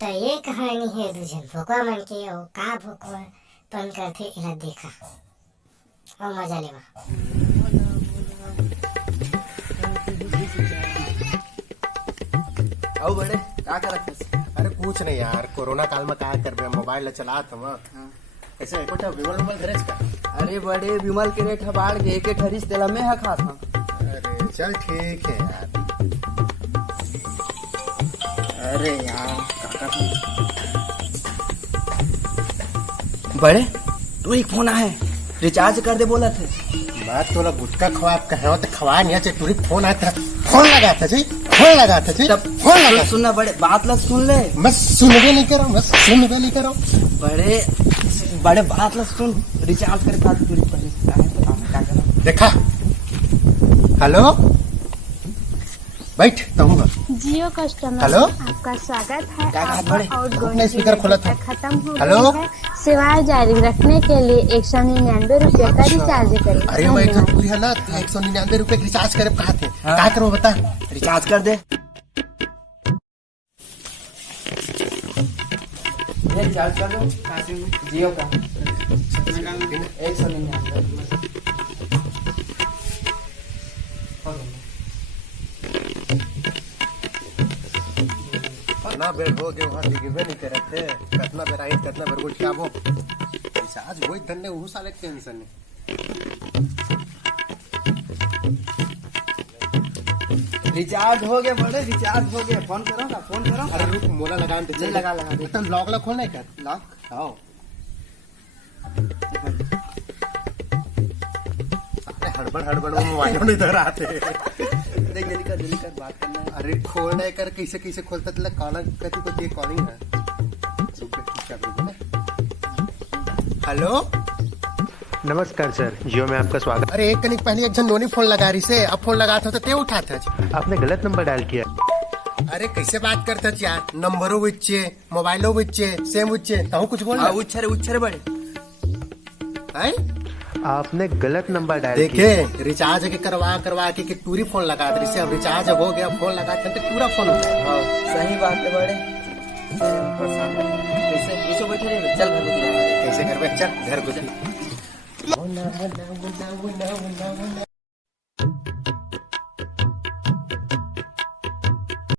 तो ये कहानी है दूजन भोकवा मन के और का भोकवा पन करथे एला देखा और मजा लेवा। आओ बड़े का करत हस? अरे कुछ नहीं यार, कोरोना काल में का करबे, मोबाइल ला चलात हम। कैसे एकोटा विमल विमल घरेज का? अरे बड़े विमल के रेट बाढ़ के एक हरीस तेला में है खात हूं। अरे चल ठीक है यार। अरे यार काका बड़े तू ही फोन है रिचार्ज कर दे बोला थे। बात तोला गुटका खवा कहे तो खवा नहीं चाहिए, तुरी फोन आया था, फोन लगा था जी, फोन लगा था जी, तब फोन लगा। सुनना बड़े बात ला सुन ले। मैं सुनबे नहीं कर रहा हूँ, मैं सुनबे नहीं कर रहा हूँ। बड़े बड़े बात ला सुन, रिचार्ज करे बात पूरी पहले देखा। हेलो बैठ कहूँगा। जियो कस्टमर हेलो? आपका स्वागत है। क्या बात बड़े? अपना स्पीकर खोला था। खत्म हो हेलो? गई है। सेवाएं जारी रखने के लिए 199 रुपए का रिचार्ज करें। अरे मैं तो पूरी है ना 199 रुपए रिचार्ज करे कहा थे, क्या करो बता। रिचार्ज कर दे। रिचार्ज कर दो जियो का 199। कितना बेर हो गए वहाँ दिखबे नहीं करे थे, कितना बेर आई कितना बेर उठ के आवो। रिचार्ज वही धन्ने वो साले टेंशन नहीं। रिचार्ज हो गया बड़े, रिचार्ज हो गया। फोन करो ना, फोन करो। अरे रुक मोला लगा दे। नहीं लगा दे। एकदम लॉक ला खोलना है कर लॉक आओ। साले हड़बड़ वो मोबाइल में इधर आते। देख जल्दी कर बात करना है। अरे खोलना है कर, कैसे कैसे खोलता तले कॉलिंग कति को दे कॉलिंग है। रुक क्या बोले। हेलो नमस्कार सर, जियो में आपका स्वागत। अरे एक कनिक पहले एक जन नोनी फोन लगा रही से, अब फोन लगा था तो ते उठाता जी। आपने गलत नंबर डायल किया। अरे कैसे बात करता यार, नंबरों विच्चे मोबाइलों विच्चे सेम विच्चे ताऊ कुछ बोल उच्छर बड़े है। आपने गलत नंबर डायल देखे किया। रिचार्ज के करवा के पूरी फोन लगा दे से, अब रिचार्ज हो गया, फोन लगा तो पूरा फोन हाँ, सही बात है बड़े। कैसे बैठे रहे, चल घर को कैसे घर में चल घर घुसी।